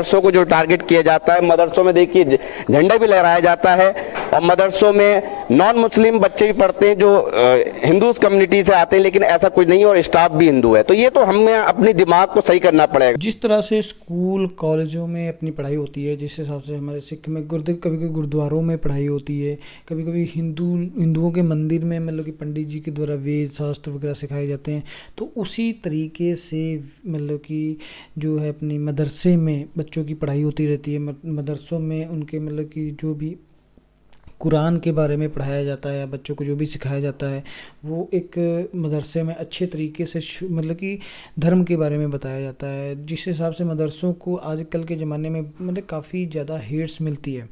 मदरसों को जो टारगेट किया जाता है, मदरसों में देखिए झंडा भी लहराया जाता है और मदरसों में नॉन मुस्लिम बच्चे भी पढ़ते हैं जो हिंदू कम्युनिटी से आते हैं, लेकिन ऐसा कुछ नहीं और स्टाफ भी हिंदू है। तो ये तो हमें अपने दिमाग को सही करना पड़ेगा। जिस तरह से स्कूल कॉलेजों में अपनी पढ़ाई होती है, जिस हिसाब से हमारे सिख में कभी कभी गुरुद्वारों में पढ़ाई होती है, कभी कभी हिंदुओं के मंदिर में मतलब कि पंडित जी के द्वारा वेद शास्त्र वगैरह सिखाए जाते हैं, तो उसी तरीके से मतलब कि जो है अपनी मदरसे में बच्चों की पढ़ाई होती रहती है। मदरसों में उनके मतलब कि जो भी कुरान के बारे में पढ़ाया जाता है या बच्चों को जो भी सिखाया जाता है वो एक मदरसे में अच्छे तरीके से मतलब कि धर्म के बारे में बताया जाता है, जिस हिसाब से मदरसों को आजकल के ज़माने में मतलब काफ़ी ज़्यादा हेट्स मिलती है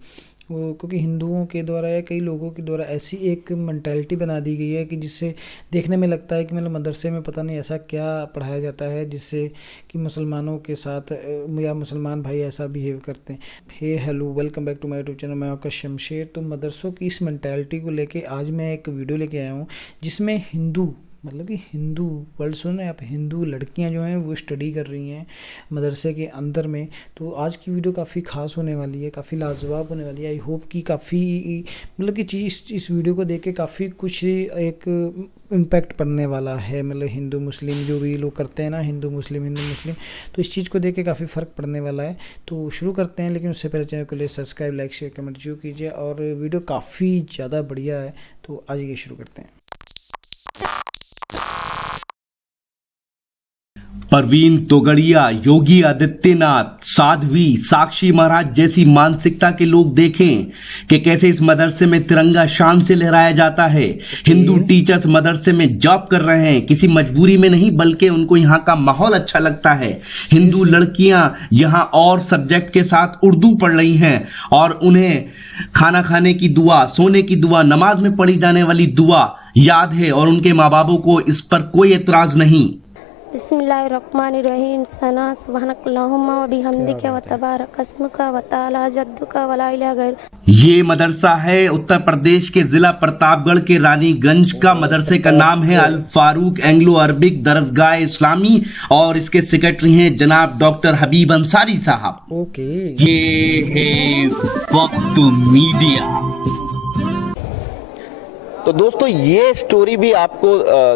वो, क्योंकि हिंदुओं के द्वारा या कई लोगों के द्वारा ऐसी एक मेंटालिटी बना दी गई है कि जिससे देखने में लगता है कि मतलब मदरसे में पता नहीं ऐसा क्या पढ़ाया जाता है जिससे कि मुसलमानों के साथ या मुसलमान भाई ऐसा बिहेव करते हैं। Hey hello, welcome back to my YouTube channel, मैं आपका शमशेर। तो मदरसों की इस मेंटालिटी को लेके आज मैं एक वीडियो लेके आया हूँ जिसमें हिंदू मतलब कि हिंदू वर्ड सुन आप, हिंदू लड़कियां जो हैं वो स्टडी कर रही हैं मदरसे के अंदर में। तो आज की वीडियो काफ़ी ख़ास होने वाली है, काफ़ी लाजवाब होने वाली है। आई होप कि काफ़ी मतलब कि चीज़ इस वीडियो को देख के काफ़ी कुछ एक इम्पैक्ट पड़ने वाला है। मतलब हिंदू मुस्लिम जो भी लोग करते हैं ना, हिंदू मुस्लिम, तो इस चीज़ को देख के काफ़ी फ़र्क पड़ने वाला है। तो शुरू करते हैं, लेकिन उससे पहले चैनल को लिए सब्सक्राइब, लाइक, शेयर, कमेंट जरूर कीजिए। और वीडियो काफ़ी ज़्यादा बढ़िया है, तो आज ये शुरू करते हैं। परवीन तोगड़िया, योगी आदित्यनाथ, साध्वी, साक्षी महाराज जैसी मानसिकता के लोग देखें कि कैसे इस मदरसे में तिरंगा शान से लहराया जाता है। हिंदू टीचर्स मदरसे में जॉब कर रहे हैं, किसी मजबूरी में नहीं बल्कि उनको यहाँ का माहौल अच्छा लगता है। हिंदू लड़कियां यहाँ और सब्जेक्ट के साथ उर्दू पढ़ रही हैं और उन्हें खाना खाने की दुआ, सोने की दुआ, नमाज में पढ़ी जाने वाली दुआ याद है और उनके माँ बापों को इस पर कोई एतराज नहीं। बिस्मिल्लाहिर्रहमानिर्रहीम। सना सुब्हानकल्लाहुम्मा व बिहम्दिका व तबारक अस्मुका व तआला जद्दुका व ला इलाहा गैर। ये मदरसा है उत्तर प्रदेश के जिला प्रतापगढ़ के रानीगंज का। मदरसे का नाम है अल फारूक एंग्लो अरबिक दरसगाह इस्लामी और इसके सेक्रेटरी हैं जनाब डॉक्टर हबीब अंसारी साहब। ओके, ये है वक्त मीडिया। तो दोस्तों ये स्टोरी भी आपको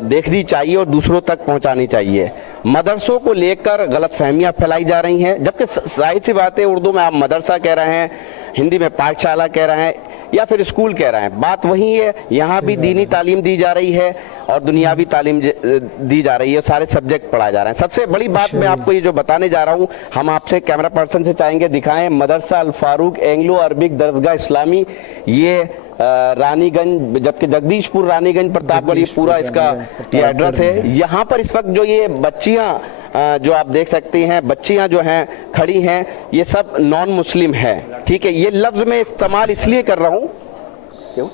देखनी चाहिए और दूसरों तक पहुंचानी चाहिए। मदरसों को लेकर गलतफहमियां फैलाई जा रही हैं, जबकि जाहिर सी बात है उर्दू में आप मदरसा कह रहे हैं, हिंदी में पाठशाला कह रहे हैं या फिर स्कूल कह रहे हैं, बात वही है। यहाँ भी दीनी तालीम दी जा रही है और दुनियावी तालीम दी जा रही है, सारे सब्जेक्ट पढ़ाए जा रहे हैं। सबसे बड़ी बात मैं आपको ये जो बताने जा रहा हूँ, हम आपसे कैमरा पर्सन से चाहेंगे दिखाएं मदरसा अल फारूक एंग्लो अरबिक दरसगाह इस्लामी, ये रानीगंज, जबकि जगदीशपुर रानीगंज प्रतापगढ़ ये पूरा इसका ये एड्रेस है। यहाँ पर इस वक्त जो ये बच्चियां जो आप देख सकती हैं, बच्चियां जो हैं खड़ी हैं, ये सब नॉन मुस्लिम है। ठीक है, ये लफ्ज मैं इस्तेमाल इसलिए कर रहा हूँ, क्यों?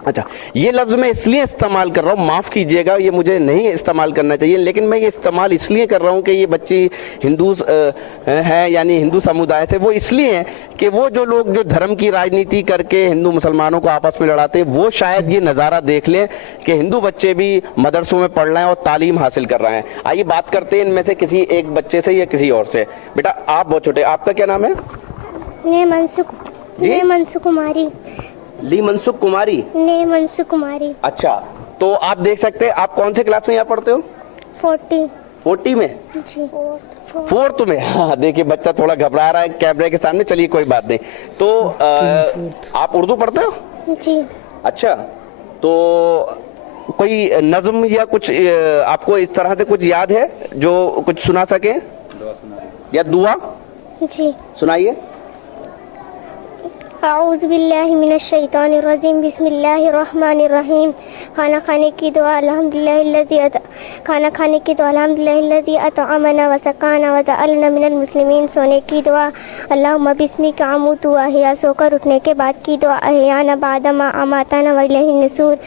अच्छा, ये लफ्ज मैं इसलिए इस्तेमाल कर रहा हूँ, माफ कीजिएगा, ये मुझे नहीं इस्तेमाल करना चाहिए, लेकिन मैं ये इस्तेमाल इसलिए कर रहा हूँ कि ये बच्ची हिंदू हैं, यानी हिंदू समुदाय से। वो इसलिए हैं कि वो जो लोग जो धर्म की राजनीति करके हिंदू मुसलमानों को आपस में लड़ाते हैं, वो शायद ये नजारा देख लें कि हिंदू बच्चे भी मदरसों में पढ़ रहे हैं और तालीम हासिल कर रहे हैं। आइए बात करते हैं इनमें से किसी एक बच्चे से या किसी और से। बेटा आप बहुत छोटे, आपका क्या नाम है? ने मनसुख कुमारी। ली मनसुख कुमारी। ने मनसुख कुमारी। अच्छा, तो आप देख सकते हैं, आप कौन से क्लास में यहाँ पढ़ते हो? 40 में जी, 4th में। हाँ, देखिए बच्चा थोड़ा घबरा रहा है कैमरे के सामने, चलिए कोई बात नहीं। तो आप उर्दू पढ़ते हो? जी। अच्छा, तो कोई नज्म या कुछ आपको इस तरह से कुछ याद है जो कुछ सुना सके? या दुआ जी सुनाइए। आऊज़ बिल्लाहि मिनश शैतानिर रजीम, बिस्मिल्लाहिर्रहमानिर्रहीम। खाना खाने की दुआ अल्हम्दुलिल्लाहिल्लज़ी अतअमना व सकाना व जअलना मिनल मुस्लिमीन। सोने की दुआ अल्लाहुम्मा बिस्मिका अमूतु व अहया, सोकर उठने के बाद की दुआ अहयाना बादा मा अमाताना व इलैहिन नुशूर।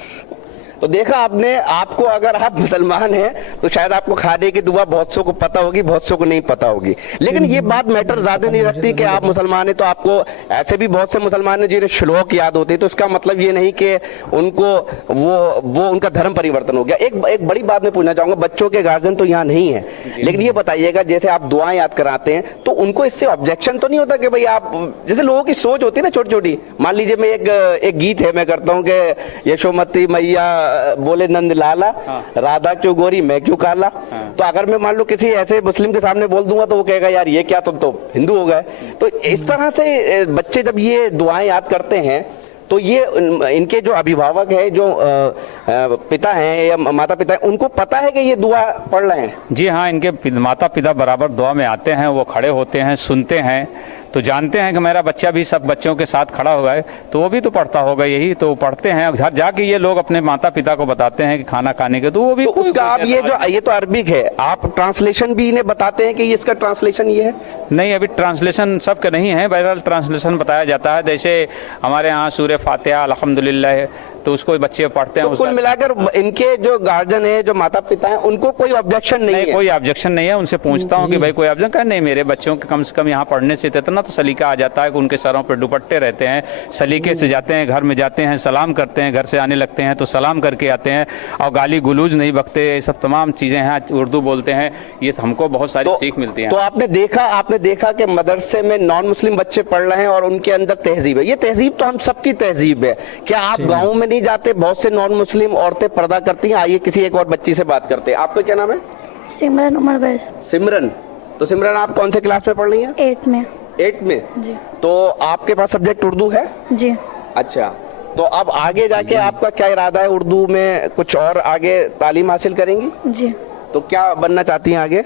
तो देखा आपने, आपको अगर आप मुसलमान हैं तो शायद आपको खाने की दुआ बहुत सौ को पता होगी, बहुत सौ को नहीं पता होगी, लेकिन ये बात मैटर ज्यादा नहीं रखती कि आप मुसलमान हैं तो आपको, ऐसे भी बहुत से मुसलमान हैं जिन्हें श्लोक याद होते हैं, तो इसका मतलब ये नहीं कि उनको वो उनका धर्म परिवर्तन हो गया। एक बड़ी बात मैं पूछना चाहूंगा, बच्चों के गार्जियन तो यहाँ नहीं है, लेकिन ये बताइएगा जैसे आप दुआएं याद कराते हैं तो उनको इससे ऑब्जेक्शन तो नहीं होता कि भाई आप, जैसे लोगों की सोच होती है ना छोटी छोटी, मान लीजिए मैं एक गीत है मैं करता हूँ कि यशोमती मैया बोले नंद लाला, राधा क्यों गोरी मैं क्यों काला, तो अगर मैं मान लो किसी ऐसे मुस्लिम के सामने बोल दूंगा तो वो कहेगा यार ये क्या, तुम तो हिंदू हो गए। तो इस तरह से बच्चे जब ये दुआएं याद करते हैं तो ये इनके जो अभिभावक है, जो पिता हैं या माता पिता हैं, उनको पता है कि ये दुआ पढ़ रहे हैं? जी हाँ, इनके माता पिता बराबर दुआ में आते हैं, वो खड़े होते हैं, सुनते हैं, तो जानते हैं कि मेरा बच्चा भी सब बच्चों के साथ खड़ा होगा है, तो वो भी तो पढ़ता होगा, यही तो पढ़ते हैं। घर जाके ये लोग अपने माता पिता को बताते हैं कि खाना खाने के, तो वो भी तो उसका आप ये तो अरबिक है, आप ट्रांसलेशन भी इन्हें बताते हैं कि ये इसका ट्रांसलेशन ये है? नहीं, अभी ट्रांसलेशन सबके नहीं है, बहरहाल ट्रांसलेशन बताया जाता है। जैसे हमारे यहाँ सूरह फातिहा अल्हम्दुलिल्लाह, तो उसको बच्चे पढ़ते हैं। तो कुल मिलाकर इनके जो गार्जियन है, जो माता पिता हैं, उनको कोई ऑब्जेक्शन नहीं है? कोई ऑब्जेक्शन नहीं है। उनसे पूछता हूँ कि भाई कोई ऑब्जेक्शन नहीं, मेरे बच्चों के कम से कम यहाँ पढ़ने से इतना तो सलीका आ जाता है कि उनके सरों पर दुपट्टे रहते हैं, सलीके से जाते हैं, घर में जाते हैं, सलाम करते हैं, घर से आने लगते हैं तो सलाम करके आते हैं, और गाली गुलूज नहीं बकते, ये सब तमाम चीजें हैं, उर्दू बोलते हैं, ये हमको बहुत सारी सीख मिलती है। तो आपने देखा कि मदरसे में नॉन मुस्लिम बच्चे पढ़ रहे हैं और उनके अंदर तहजीब है। ये तहजीब तो हम सबकी तहजीब है। क्या आप गाँव में नहीं जाते, बहुत से नॉन मुस्लिम औरतें पर्दा करती हैं? आइए किसी एक और बच्ची से बात करते हैं। आपका क्या नाम है? सिमरन उमर बैस। सिमरन, तो सिमरन आप कौन से क्लास में पढ़ रही हैं? 8 में। 8 में जी। तो आपके पास सब्जेक्ट उर्दू है? जी। अच्छा, तो अब आगे जाके आपका क्या इरादा है? उर्दू में कुछ और आगे तालीम हासिल करेंगी? जी। तो क्या बनना चाहती हैं आगे?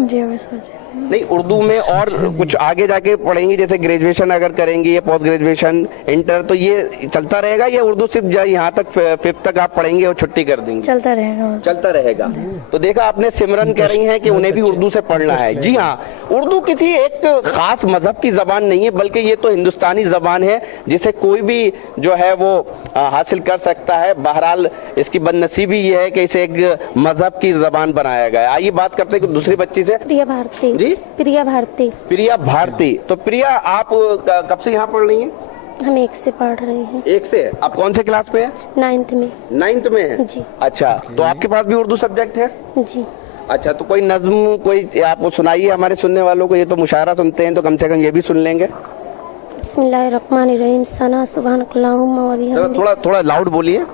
जी अभी सोचे नहीं, उर्दू में और कुछ आगे जाके पढ़ेंगी, जैसे ग्रेजुएशन अगर करेंगी या पोस्ट ग्रेजुएशन, इंटर, तो ये चलता रहेगा या उर्दू सिर्फ यहाँ तक 5th तक आप पढ़ेंगे और छुट्टी कर देंगी? चलता रहेगा। चलता रहेगा। तो देखा आपने, सिमरन कह रही हैं कि उन्हें भी उर्दू से पढ़ना है। जी हाँ, उर्दू किसी एक खास मजहब की जबान नहीं है, बल्कि ये तो हिंदुस्तानी जबान है जिसे कोई भी जो है वो हासिल कर सकता है। बहरहाल इसकी बदनसीबी ये है कि इसे एक मजहब की जबान बनाया गया। आइए बात करते हैं दूसरी बच्ची से। प्रिया भारती। जी, प्रिया भारती। प्रिया भारती। तो प्रिया, आप कब से यहाँ पढ़ रही हैं? हम 1 से पढ़ रहे हैं। 1 से? आप कौन से क्लास में है? 9th में। 9th में है? जी। अच्छा, तो आपके पास भी उर्दू सब्जेक्ट है? जी। अच्छा, तो कोई नज्म कोई आपको सुनाइए हमारे सुनने वालों को। ये तो मुशायरा सुनते हैं, तो कम से कम ये भी सुन लेंगे। बिस्मिल्लाहिर्रहमानिर्रहीम, सना सुब्हानकल्लाहुम्मा व बिहम्दिक। थोड़ा लाउड बोलिए।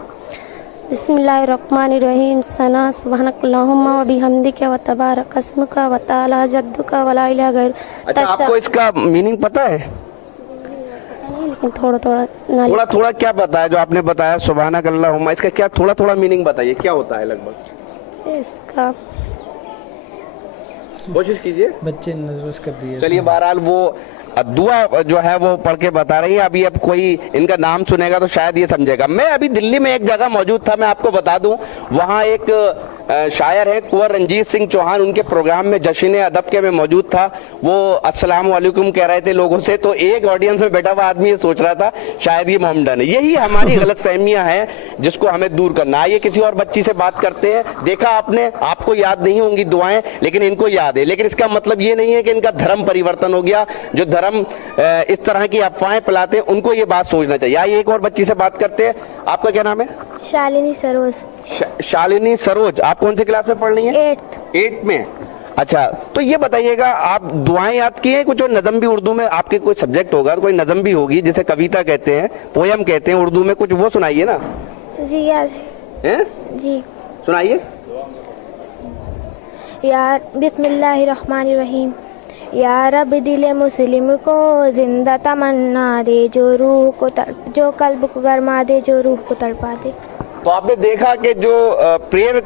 बिस्मिल्लाहिर्रहमानिर्रहीम, सना सुब्हानकल्लाहुम्मा व बिहम्दिक व तबारक अस्मुका व तआला जद्दुका व ला इलाहा गैर। अच्छा, आपको इसका मीनिंग पता है? लेकिन थोड़ा थोड़ा क्या पता है जो आपने बताया सुभानक अल्लाहुम्मा, इसका क्या थोड़ा मीनिंग बताइए, क्या होता है लगभग? इसका कोशिश कीजिए। बच्चे नर्वस कर दिए। चलिए, बहरहाल वो दुआ जो है वो पढ़ के बता रही है। अभी अब कोई इनका नाम सुनेगा तो शायद ये समझेगा। मैं अभी दिल्ली में एक जगह मौजूद था, मैं आपको बता दूं, वहाँ एक शायर है कुंवर रंजीत सिंह चौहान, उनके प्रोग्राम में जश्न अदब के में मौजूद था। वो अस्सलाम वालेकुम कह रहे थे लोगों से, तो एक ऑडियंस में बैठा हुआ आदमी ये सोच रहा था शायद ये मोहम्मदन है। यही हमारी गलतफहमियां हैं जिसको हमें दूर करना। आइए किसी और बच्ची से बात करते हैं। देखा आपने, आपको याद नहीं होंगी दुआएं, लेकिन इनको याद है। लेकिन इसका मतलब ये नहीं है कि इनका धर्म परिवर्तन हो गया। जो धर्म इस तरह की अफवाहें फैलाते हैं उनको ये बात सोचना चाहिए। आइए एक और बच्ची से बात करते हैं। आपका क्या नाम है? शालिनी सरोज। शालिनी सरोज, आप कौन से क्लास में पढ़ रही हैं? 8 में। अच्छा, तो ये बताइएगा, आप दुआएं याद की है कुछ? और नज़म भी उर्दू में आपके कोई सब्जेक्ट होगा, कोई नज़म भी होगी जिसे कविता कहते हैं, पोयम कहते हैं उर्दू में, कुछ वो सुनाइए ना। जी याद है? जी सुनाइए। यार बिस्मिल्लाहिर्रहमानिर्रहीम, या रब दिल मुस्लिम को जिंदा तमन्ना दे, जो रूह को जो कल्ब को गरमा दे, जो रूह को तड़पा दे। तो आपने देखा कि जो प्रेयर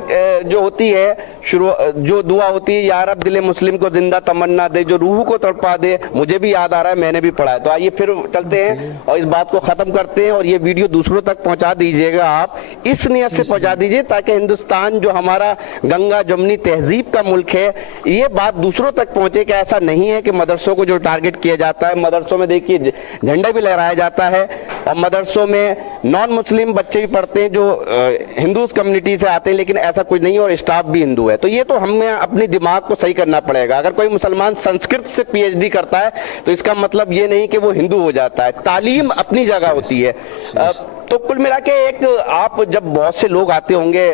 जो होती है, जो दुआ होती है, या रब दिल मुस्लिम को जिंदा तमन्ना दे, जो रूह को तड़पा दे, मुझे भी याद आ रहा है, मैंने भी पढ़ा है। तो आइए फिर चलते हैं और इस बात को खत्म करते हैं, और ये वीडियो दूसरों तक पहुंचा दीजिएगा। आप इस नियत से पहुंचा दीजिए ताकि हिंदुस्तान जो हमारा गंगा जमुनी तहजीब का मुल्क है, ये बात दूसरों तक पहुंचे कि ऐसा नहीं है कि मदरसों को जो टारगेट किया जाता है, मदरसों में देखिए झंडा भी लहराया जाता है, और मदरसों में नॉन मुस्लिम बच्चे भी पढ़ते हैं जो हिंदू कम्युनिटी से आते हैं, लेकिन ऐसा कुछ नहीं है और स्टाफ भी हिंदू है। तो ये तो हमें अपने दिमाग को सही करना पड़ेगा। अगर कोई मुसलमान संस्कृत से पीएचडी करता है तो इसका मतलब ये नहीं कि वो हिंदू हो जाता है। तालीम अपनी जगह होती है। तो कुल मिला के एक, आप जब बहुत से लोग आते होंगे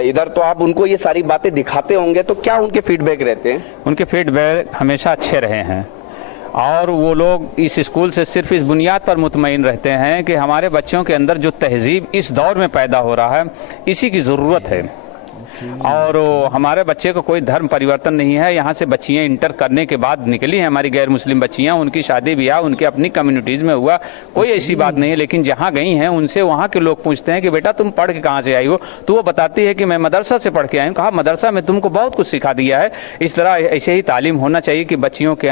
इधर, तो आप उनको ये सारी बातें दिखाते होंगे, तो क्या उनके फीडबैक रहते हैं? उनके फीडबैक हमेशा अच्छे रहे हैं और वो लोग इस स्कूल से सिर्फ इस बुनियाद पर मुतमईन रहते हैं कि हमारे बच्चों के अंदर जो तहजीब इस दौर में पैदा हो रहा है, इसी की ज़रूरत है। और हमारे बच्चे को कोई धर्म परिवर्तन नहीं है। यहाँ से बच्चियाँ इंटर करने के बाद निकली हैं हमारी गैर मुस्लिम बच्चियाँ, उनकी शादी ब्याह उनके अपनी कम्युनिटीज़ में हुआ, कोई ऐसी बात नहीं है। लेकिन जहाँ गई हैं उनसे वहाँ के लोग पूछते हैं कि बेटा तुम पढ़ के कहाँ से आई हो, तो वो बताती है कि मैं मदरसा से पढ़ के आई हूँ। कहा मदरसा में तुमको बहुत कुछ सिखा दिया है। इस तरह ऐसे ही तालीम होना चाहिए कि बच्चों के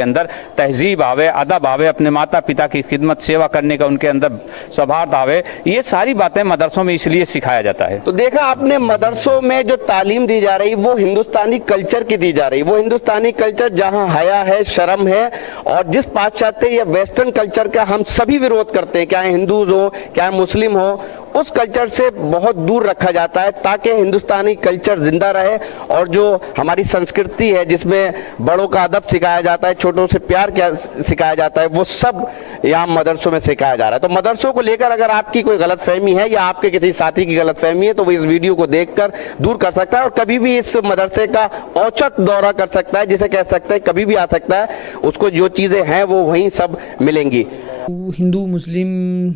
अंदर तहजीब आवे, अदब आवे, अपने माता पिता की खिदमत सेवा करने का उनके अंदर स्वभाव आवे। ये सारी बातें मदरसों में इसलिए सिखाया जाता है। तो देखा आपने, मदरसों में जो तालीम दी जा रही वो हिंदुस्तानी कल्चर की दी जा रही, वो हिंदुस्तानी कल्चर जहां हया है, शर्म है, और जिस पाश्चात्य या वेस्टर्न कल्चर का हम सभी विरोध करते हैं, क्या हिंदूज हो क्या मुस्लिम हो, उस कल्चर से बहुत दूर रखा जाता है ताकि हिंदुस्तानी कल्चर जिंदा रहे। और जो हमारी संस्कृति है जिसमें बड़ों का अदब सिखाया जाता है, छोटों से प्यार क्या सिखाया जाता है, वो सब यहाँ मदरसों में सिखाया जा रहा है। तो मदरसों को लेकर अगर आपकी कोई गलतफहमी है या आपके किसी साथी की गलतफहमी है तो वो इस वीडियो को देखकर दूर कर सकता है और कभी भी इस मदरसे का औचक दौरा कर सकता है, जिसे कह सकते हैं कभी भी आ सकता है। उसको जो चीजें हैं वो वहीं सब मिलेंगी। हिंदू मुस्लिम,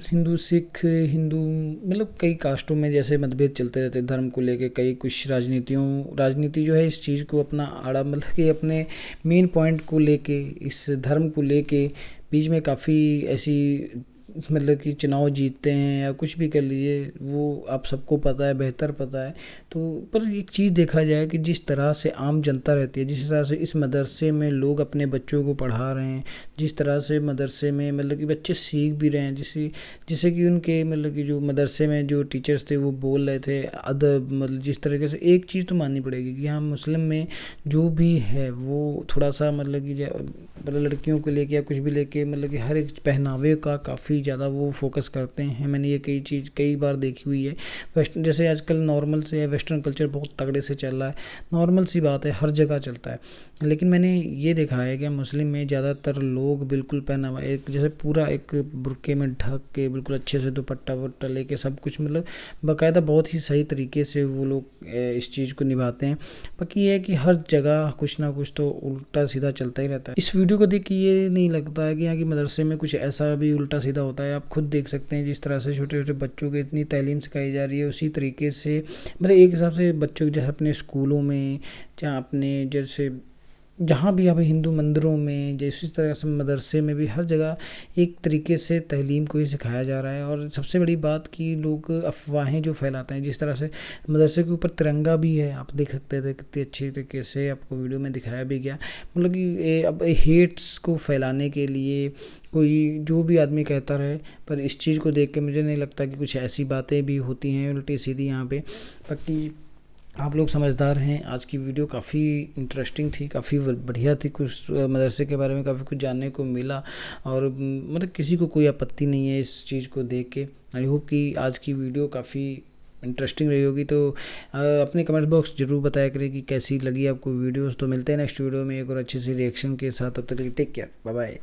हिंदू सिख, हिंदू मतलब कई कास्टों में जैसे मतभेद चलते रहते हैं धर्म को लेके। कई कुछ राजनीति जो है इस चीज़ को अपना आड़ा, मतलब कि अपने मेन पॉइंट को लेके, इस धर्म को लेके बीच में काफ़ी ऐसी मतलब कि चुनाव जीतते हैं या कुछ भी कर लीजिए, वो आप सबको पता है, बेहतर पता है। तो पर एक चीज़ देखा जाए कि जिस तरह से आम जनता रहती है, जिस तरह से इस मदरसे में लोग अपने बच्चों को पढ़ा रहे हैं, जिस तरह से मदरसे में मतलब कि बच्चे सीख भी रहे हैं, जिससे कि उनके मतलब कि जो मदरसे में जो टीचर्स थे वो बोल रहे थे अदब, मतलब जिस तरीके से एक चीज़ तो माननी पड़ेगी कि यहाँ मुस्लिम में जो भी है वो थोड़ा सा मतलब कि मतलब लड़कियों को लेके या कुछ भी लेके मतलब कि हर एक पहनावे का काफ़ी ज़्यादा वो फोकस करते हैं। मैंने ये कई बार देखी हुई है। वेस्टर्न जैसे आजकल नॉर्मल से वेस्टर्न कल्चर बहुत तगड़े से चल रहा है, नॉर्मल सी बात है, हर जगह चलता है। लेकिन मैंने ये देखा है कि मुस्लिम में ज़्यादातर लोग बिल्कुल पहनावा एक जैसे पूरा एक बुर्के में ढक के बिल्कुल अच्छे से दुपट्टा वट्टा लेके सब कुछ मतलब बाकायदा बहुत ही सही तरीके से वो लोग इस चीज़ को निभाते हैं। बाकी ये है कि हर जगह कुछ ना कुछ तो उल्टा सीधा चलता ही रहता है। इस वीडियो को देख के ये नहीं लगता है कि यहाँ की मदरसे में कुछ ऐसा भी उल्टा सीधा होता है। आप खुद देख सकते हैं जिस तरह से छोटे छोटे बच्चों को इतनी तालीम सिखाई जा रही है, उसी तरीके से मतलब एक हिसाब से बच्चों जैसे अपने स्कूलों में, जहाँ अपने जैसे जहाँ भी यहाँ हिंदू मंदिरों में, जैसे इस तरह से मदरसे में भी हर जगह एक तरीके से तालीम को ही सिखाया जा रहा है। और सबसे बड़ी बात कि लोग अफवाहें जो फैलाते हैं, जिस तरह से मदरसे के ऊपर तिरंगा भी है, आप देख सकते थे कितनी अच्छी तरीके से आपको वीडियो में दिखाया भी गया। मतलब कि अब हेट्स को फैलाने के लिए कोई जो भी आदमी कहता रहे, पर इस चीज़ को देख के मुझे नहीं लगता कि कुछ ऐसी बातें भी होती हैं उल्टी सीधी यहाँ पे। बाकी आप लोग समझदार हैं। आज की वीडियो काफ़ी इंटरेस्टिंग थी, काफ़ी बढ़िया थी, कुछ मदरसे के बारे में काफ़ी कुछ जानने को मिला और मतलब किसी को कोई आपत्ति नहीं है इस चीज़ को देख के। आई होप कि आज की वीडियो काफ़ी इंटरेस्टिंग रही होगी। तो अपने कमेंट बॉक्स जरूर बताया करें कि कैसी लगी आपको वीडियोस। तो मिलते हैं नेक्स्ट वीडियो में एक और अच्छे से रिएक्शन के साथ। तब तक के लिए टेक केयर, बाय बाय।